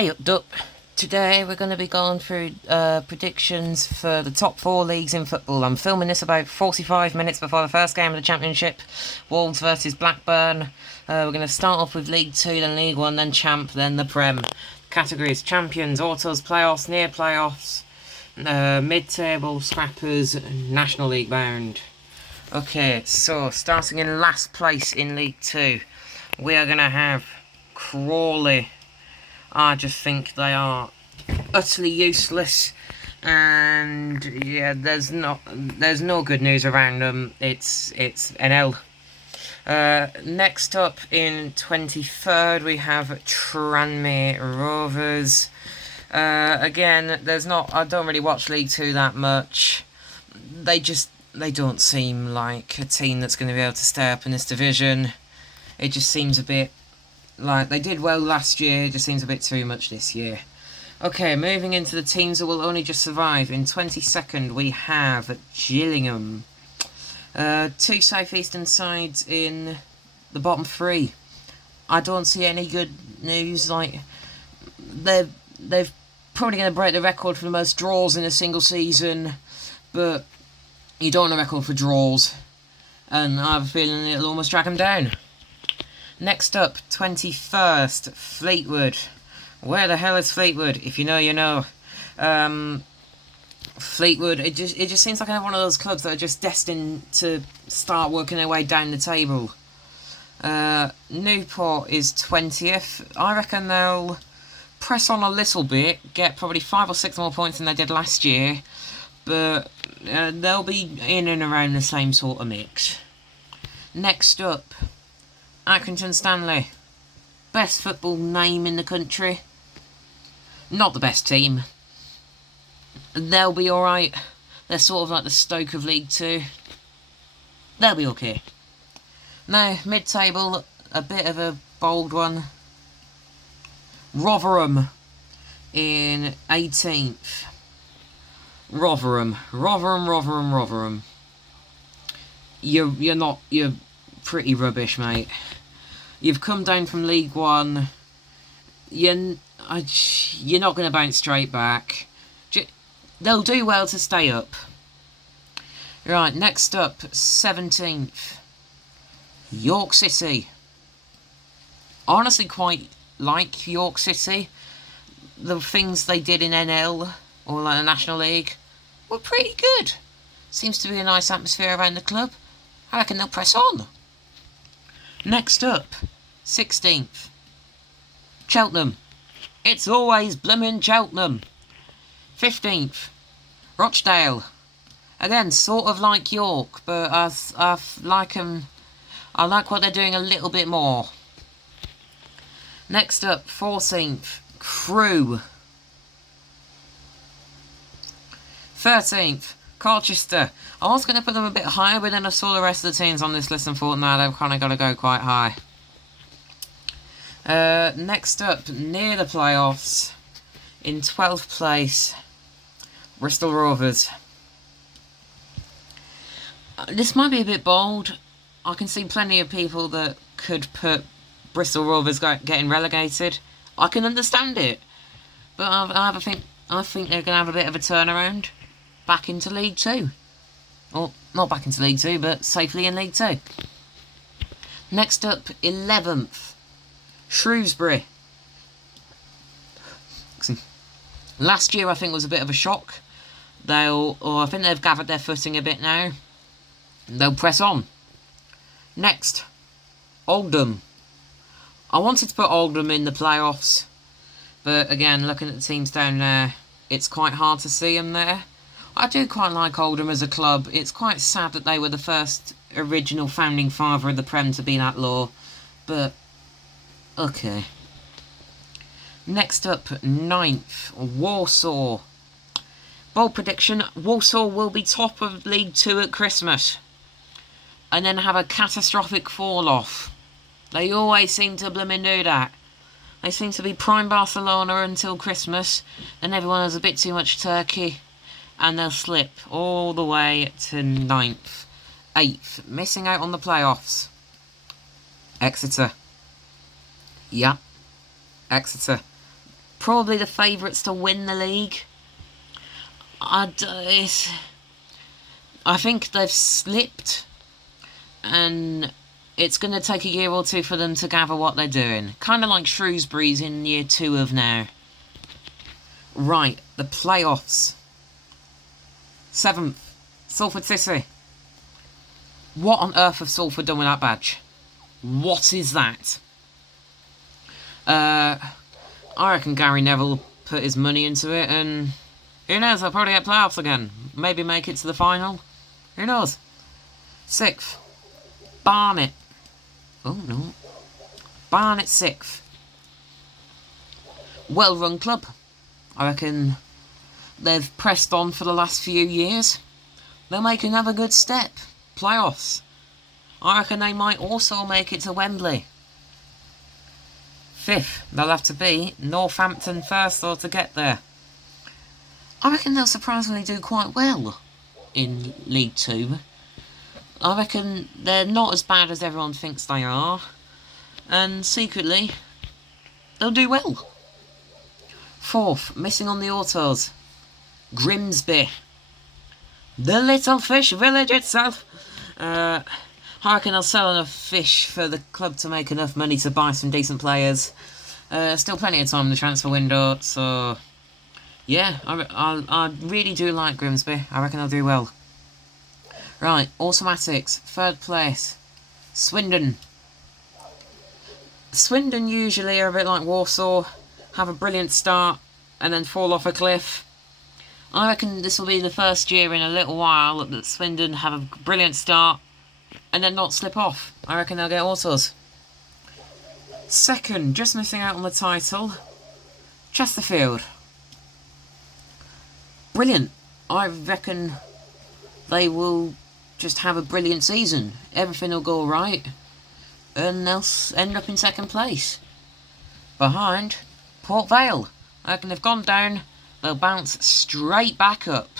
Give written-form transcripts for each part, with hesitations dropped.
Hey up, Duck. Today we're going to be going through predictions for the top four leagues in football. I'm filming this about 45 minutes before the first game of the Championship, Wolves versus Blackburn. We're going to start off with League 2, then League 1, then Champ, then the Prem. Categories: Champions, Autos, Playoffs, Near Playoffs, Mid-Table, Scrappers, National League bound. Okay, so starting in last place in League 2, we are going to have Crawley. I just think they are utterly useless, and yeah, there's no good news around them. It's an L. Next up in 23rd we have Tranmere Rovers. Again, I don't really watch League 2 that much. They don't seem like a team that's going to be able to stay up in this division. It just seems a bit like they did well last year, it just seems a bit too much this year. Okay, moving into the teams that will only just survive. In 22nd, we have Gillingham. Two southeastern sides in the bottom three. I don't see any good news. Like they're probably going to break the record for the most draws in a single season, but you don't want a record for draws, and I have a feeling it'll almost drag them down. Next up, 21st, Fleetwood. Where the hell is Fleetwood? If you know, you know. Fleetwood, it just seems like one of those clubs that are just destined to start working their way down the table. Newport is 20th. I reckon they'll press on a little bit, get probably 5 or 6 more points than they did last year, but they'll be in and around the same sort of mix. Next up, Accrington Stanley. Best football name in the country. Not the best team. They'll be alright. They're sort of like the Stoke of League 2. They'll be okay. Now, mid-table, a bit of a bold one. Rotherham in 18th. Rotherham. You're pretty rubbish, mate. You've come down from League 1. You're not going to bounce straight back. They'll do well to stay up. Right, next up, 17th. York City. Honestly, quite like York City. The things they did in NL, or like the National League, were pretty good. Seems to be a nice atmosphere around the club. I reckon they'll press on. Next up, 16th. Cheltenham. It's always bloomin' Cheltenham. 15th. Rochdale. Again, sort of like York, but I like them. I like what they're doing a little bit more. Next up, 14th. Crewe. 13th. Colchester. I was going to put them a bit higher, but then I saw the rest of the teams on this list and thought, nah, they've kind of got to go quite high. Next up, near the playoffs, in 12th place, Bristol Rovers. This might be a bit bold. I can see plenty of people that could put Bristol Rovers getting relegated. I can understand it, but I think they're going to have a bit of a turnaround. Back into League 2. Or, not back into League 2, but safely in League 2. Next up, 11th. Shrewsbury. Last year, I think, was a bit of a shock. I think they've gathered their footing a bit now. They'll press on. Next, Oldham. I wanted to put Oldham in the playoffs, but again, looking at the teams down there, it's quite hard to see them there. I do quite like Oldham as a club. It's quite sad that they were the first original founding father of the Prem to be that low, but okay. Next up, 9th, Walsall. Bold prediction, Walsall will be top of League 2 at Christmas, and then have a catastrophic fall-off. They always seem to blooming do that. They seem to be prime Barcelona until Christmas, and everyone has a bit too much turkey, and they'll slip all the way to 9th. 8th, missing out on the playoffs. Exeter. Yeah, Exeter. Probably the favourites to win the league. I think they've slipped, and it's going to take a year or two for them to gather what they're doing. Kind of like Shrewsbury's in year 2 of now. Right, the playoffs. 7th, Salford City. What on earth have Salford done with that badge? What is that? I reckon Gary Neville put his money into it, and who knows, they'll probably get playoffs again. Maybe make it to the final. Who knows? 6th, Barnet. Oh, no. Barnet 6th. Well-run club. I reckon they've pressed on for the last few years. They'll make another good step. Playoffs. I reckon they might also make it to Wembley. 5th, they'll have to be Northampton first or to get there. I reckon they'll surprisingly do quite well in League 2. I reckon they're not as bad as everyone thinks they are. And secretly, they'll do well. 4th, missing on the autos. Grimsby. The little fish village itself. I reckon they'll sell enough fish for the club to make enough money to buy some decent players. Still plenty of time in the transfer window, so yeah, I really do like Grimsby. I reckon they'll do well. Right, automatics, 3rd place, Swindon. Swindon usually are a bit like Warsaw, have a brilliant start and then fall off a cliff. I reckon this will be the first year in a little while that Swindon have a brilliant start and then not slip off. I reckon they'll get autos. 2nd, just missing out on the title, Chesterfield. Brilliant. I reckon they will just have a brilliant season. Everything will go right, and they'll end up in 2nd place. Behind Port Vale. I reckon they've gone down, they'll bounce straight back up.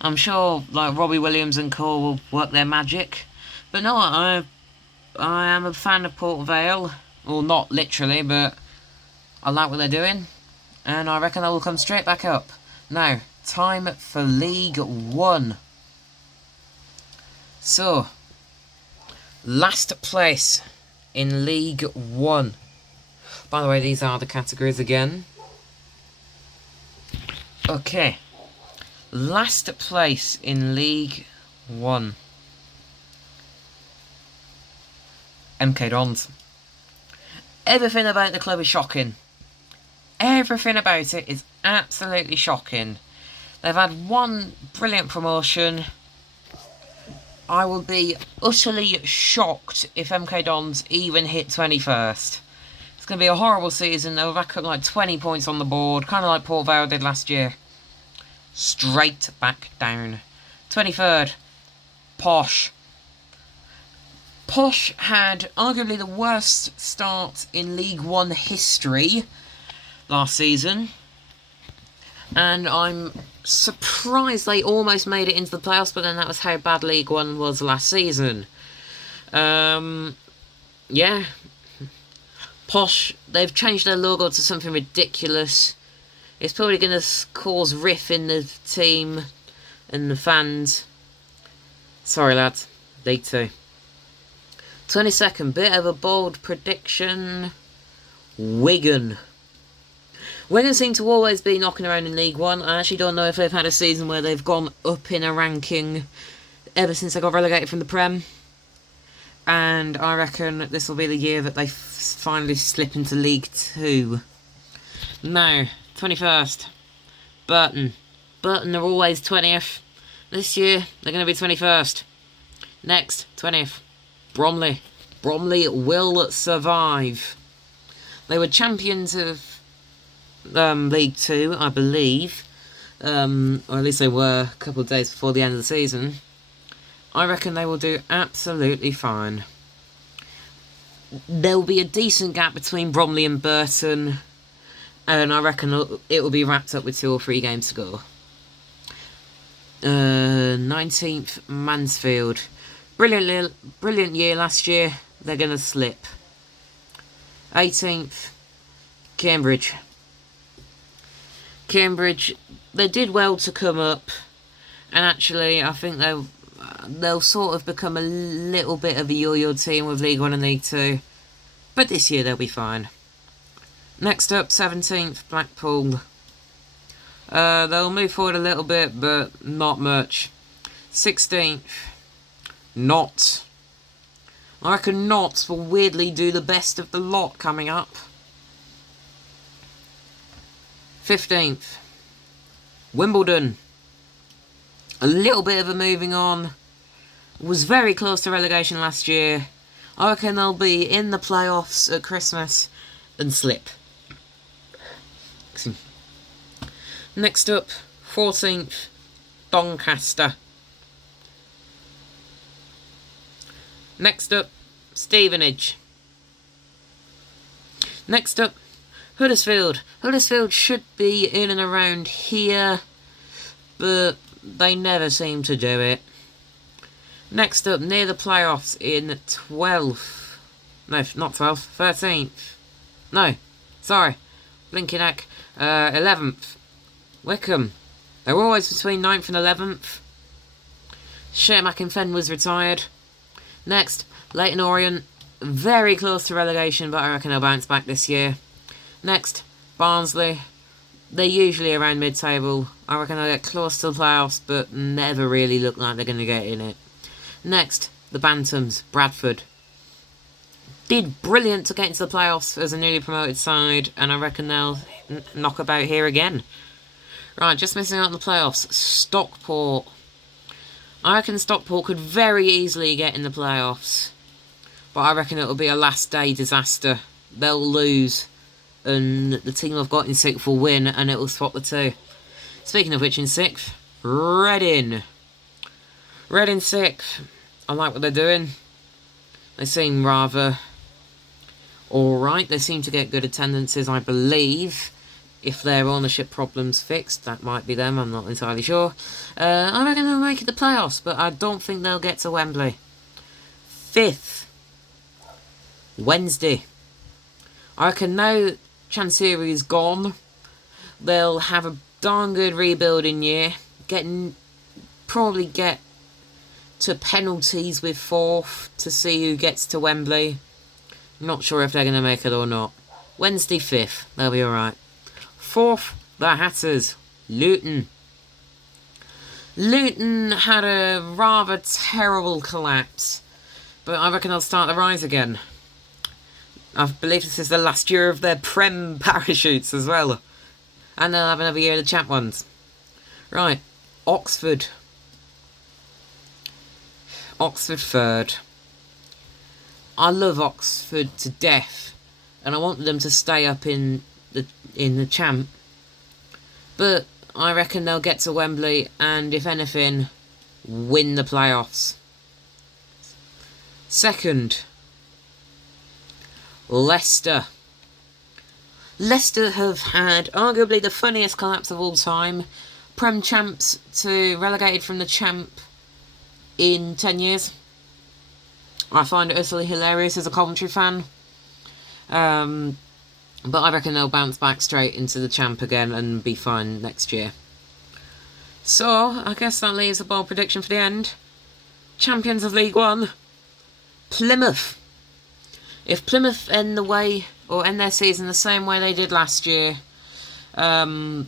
I'm sure like Robbie Williams and co will work their magic. But no, I am a fan of Port Vale. Well, not literally, but I like what they're doing. And I reckon they will come straight back up. Now, time for League 1. So, last place in League 1. By the way, these are the categories again. Okay. Last place in League 1. MK Dons. Everything about the club is shocking. Everything about it is absolutely shocking. They've had one brilliant promotion. I will be utterly shocked if MK Dons even hit 21st. It's going to be a horrible season. They'll rack up like 20 points on the board, kind of like Port Vale did last year. Straight back down. 23rd, Posh. Posh had arguably the worst start in League 1 history last season. And I'm surprised they almost made it into the playoffs, but then that was how bad League 1 was last season. Yeah. Posh, they've changed their logo to something ridiculous. It's probably going to cause riff in the team and the fans. Sorry, lads. League 2. 22nd, bit of a bold prediction. Wigan. Wigan seem to always be knocking around in League 1. I actually don't know if they've had a season where they've gone up in a ranking ever since they got relegated from the Prem. And I reckon this will be the year that they finally slip into League 2. Now, 21st, Burton. Burton are always 20th. This year, they're going to be 21st. Next, 20th, Bromley. Bromley will survive. They were champions of League 2, I believe. Or at least they were a couple of days before the end of the season. I reckon they will do absolutely fine. There will be a decent gap between Bromley and Burton, and I reckon it will be wrapped up with 2 or 3 games to go. 19th, Mansfield. Brilliant year last year. They're going to slip. 18th, Cambridge. Cambridge, they did well to come up, and actually I think they'll sort of become a little bit of a yo-yo team with League 1 and League 2, but this year they'll be fine. Next up, 17th, Blackpool. They'll move forward a little bit, but not much. 16th, Notts. I reckon Notts will weirdly do the best of the lot coming up. 15th, Wimbledon. A little bit of a moving on. Was very close to relegation last year. I reckon they'll be in the playoffs at Christmas and slip. Next up, 14th, Doncaster. Next up, Stevenage. Next up, Huddersfield. Huddersfield should be in and around here, but they never seem to do it. Next up, near the playoffs in 12th. No, not 12th, 13th. No, sorry, blinking heck. 11th, Wycombe. They're always between 9th and 11th. Shane McInfen was retired. Next, Leyton Orient. Very close to relegation, but I reckon they'll bounce back this year. Next, Barnsley. They're usually around mid-table. I reckon they'll get close to the playoffs, but never really look like they're going to get in it. Next, the Bantams, Bradford. Did brilliant to get into the playoffs as a newly promoted side, and I reckon they'll knock about here again. Right, just missing out on the playoffs, Stockport. I reckon Stockport could very easily get in the playoffs, but I reckon it'll be a last-day disaster. They'll lose, and the team I've got in 6th will win, and it'll swap the two. Speaking of which, in 6th, Reading. Reading 6th. I like what they're doing. They seem rather alright. They seem to get good attendances, I believe. If their ownership problem's fixed, that might be them, I'm not entirely sure. I reckon they'll make it the playoffs, but I don't think they'll get to Wembley. 5th, Wednesday. I reckon now Chancery's gone, they'll have a darn good rebuilding year. Probably get to penalties with 4th to see who gets to Wembley. Not sure if they're going to make it or not. Wednesday 5th, they'll be alright. 4th, the Hatters, Luton. Luton had a rather terrible collapse, but I reckon they'll start to rise again. I believe this is the last year of their Prem parachutes as well. And they'll have another year of the Champ ones. Right, Oxford. Oxford 3rd. I love Oxford to death, and I want them to stay up in the Champ, but I reckon they'll get to Wembley and, if anything, win the playoffs. 2nd, Leicester. Leicester have had arguably the funniest collapse of all time. Prem champs to relegated from the Champ in 10 years. I find it utterly hilarious as a Coventry fan. But I reckon they'll bounce back straight into the Champ again and be fine next year. So, I guess that leaves a bold prediction for the end. Champions of League 1, Plymouth. If Plymouth end their season the same way they did last year, they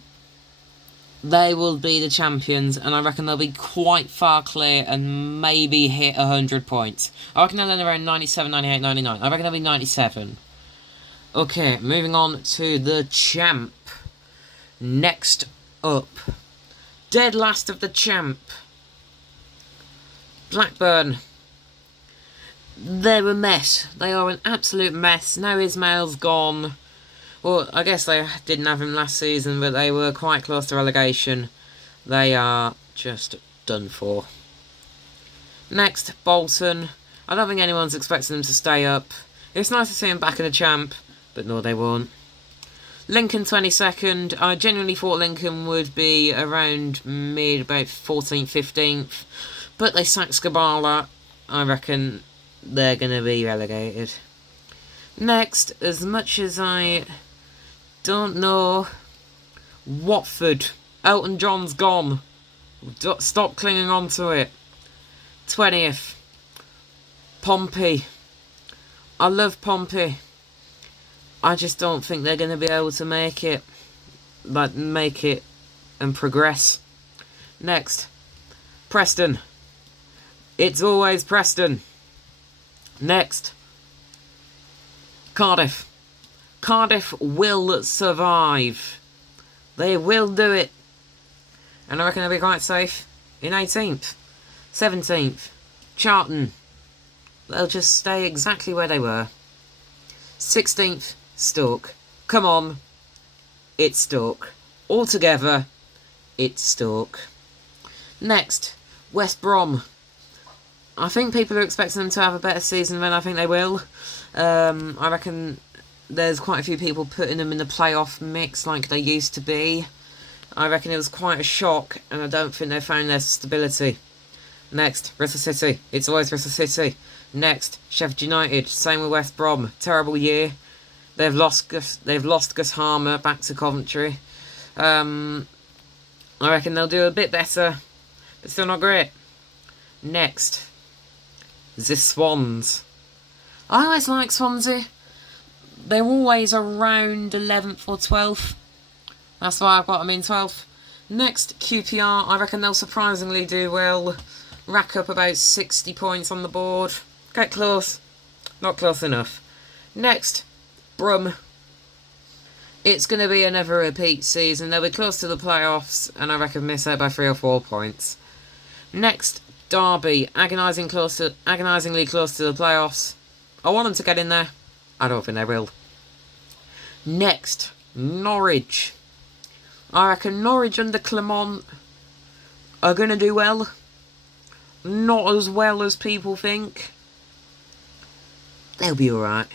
will be the champions, and I reckon they'll be quite far clear and maybe hit 100 points. I reckon they'll end around 97, 98, 99. I reckon they'll be 97. Okay, moving on to the Champ. Next up, dead last of the Champ, Blackburn. They're a mess. They are an absolute mess. Now Ismail's gone. Well, I guess they didn't have him last season, but they were quite close to relegation. They are just done for. Next, Bolton. I don't think anyone's expecting them to stay up. It's nice to see them back in the Champ, but no, they won't. Lincoln 22nd. I genuinely thought Lincoln would be around mid, about 14th, 15th. But they sacked Skabala. I reckon they're going to be relegated. Next, as much as I don't know. Watford. Elton John's gone. Stop clinging on to it. 20th. Pompey. I love Pompey. I just don't think they're going to be able to make it. Like, make it and progress. Next. Preston. It's always Preston. Next. Cardiff. Cardiff will survive. They will do it. And I reckon they'll be quite safe in 18th. 17th. Charlton. They'll just stay exactly where they were. 16th. Stoke. Come on. It's Stoke. Altogether, it's Stoke. Next. West Brom. I think people are expecting them to have a better season than I think they will. I reckon there's quite a few people putting them in the playoff mix like they used to be. I reckon it was quite a shock, and I don't think they found their stability. Next, Bristol City. It's always Bristol City. Next, Sheffield United. Same with West Brom. Terrible year. They've lost Gus Harmer back to Coventry. I reckon they'll do a bit better, but still not great. Next, the Swans. I always like Swansea. They're always around 11th or 12th. That's why I've got them in 12th. Next, QPR. I reckon they'll surprisingly do well. Rack up about 60 points on the board. Get close. Not close enough. Next, Brum. It's going to be another repeat season. They'll be close to the playoffs, and I reckon miss out by 3 or 4 points. Next, Derby. Agonisingly close to the playoffs. I want them to get in there. I don't think they will. Next, Norwich. I reckon Norwich under Clement are going to do well. Not as well as people think. They'll be alright.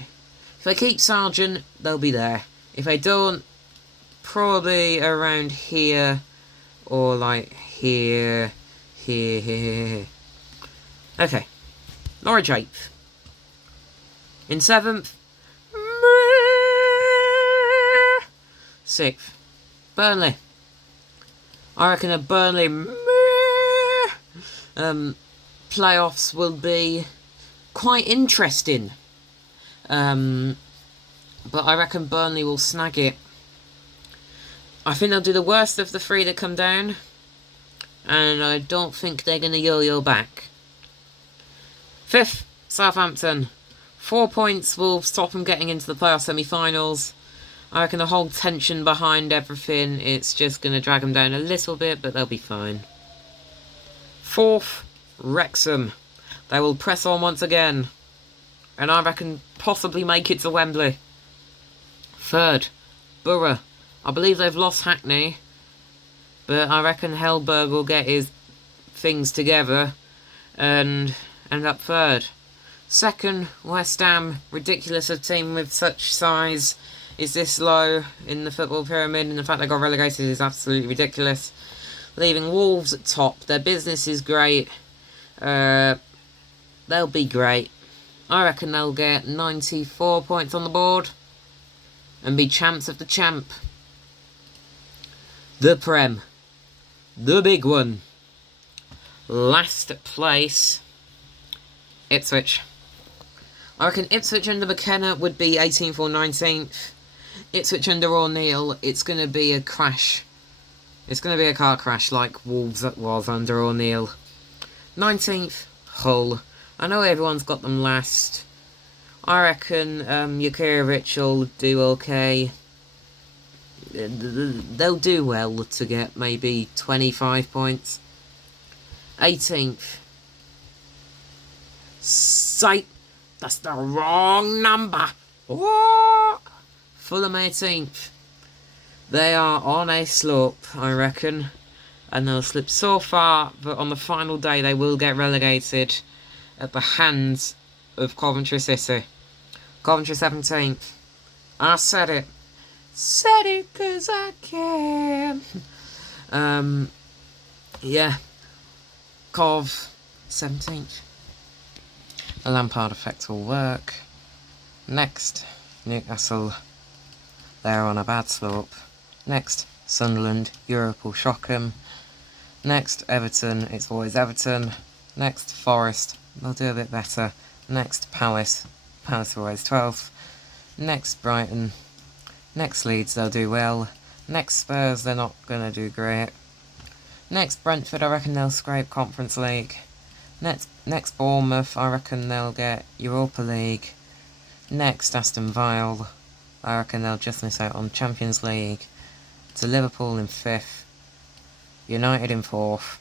If they keep Sargent, they'll be there. If they don't, probably around here, or like here. Okay. Norwich 8th. In 7th. 6th. Burnley. I reckon a Burnley playoffs will be quite interesting. But I reckon Burnley will snag it. I think they'll do the worst of the 3 that come down. And I don't think they're going to yo-yo back. 5th, Southampton. 4 points will stop them getting into the playoff semi-finals. I reckon the whole tension behind everything, it's just going to drag them down a little bit, but they'll be fine. 4th, Wrexham. They will press on once again. And I reckon possibly make it to Wembley. 3rd, Borough. I believe they've lost Hackney. But I reckon Hellberg will get his things together and end up 3rd. 2nd, West Ham. Ridiculous a team with such size is this low in the football pyramid, and the fact they got relegated is absolutely ridiculous. Leaving Wolves at top. Their business is great. They'll be great. I reckon they'll get 94 points on the board and be champs of the champ. The Prem. The big one. Last place, Ipswich. I reckon Ipswich under McKenna would be 18th or 19th. Ipswich under O'Neill, it's going to be a crash. It's going to be a car crash like Wolves was under O'Neill. 19th, Hull. I know everyone's got them last. I reckon Jukanovic will do okay. They'll do well to get maybe 25 points. 18th. Sight. That's the wrong number. What? Fulham 18th. They are on a slope, I reckon. And they'll slip so far that on the final day they will get relegated at the hands of Coventry City. Coventry 17th. I said it. Said it 'cause I can. Yeah. Cov 17th. The Lampard effect will work. Next, Newcastle. They're on a bad slope. Next, Sunderland, Europe will shock them. Next, Everton, it's always Everton. Next, Forest, they'll do a bit better. Next, Palace, Palace are always 12th. Next, Brighton. Next, Leeds, they'll do well. Next, Spurs, they're not going to do great. Next, Brentford, I reckon they'll scrape Conference League. Next, Bournemouth, I reckon they'll get Europa League. Next, Aston Villa, I reckon they'll just miss out on Champions League. To Liverpool in 5th. United in 4th.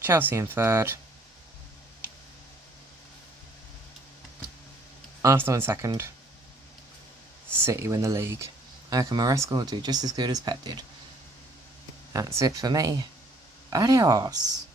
Chelsea in 3rd. Arsenal in 2nd. City win the league. I reckon Maresca will do just as good as Pep did. That's it for me. Adios!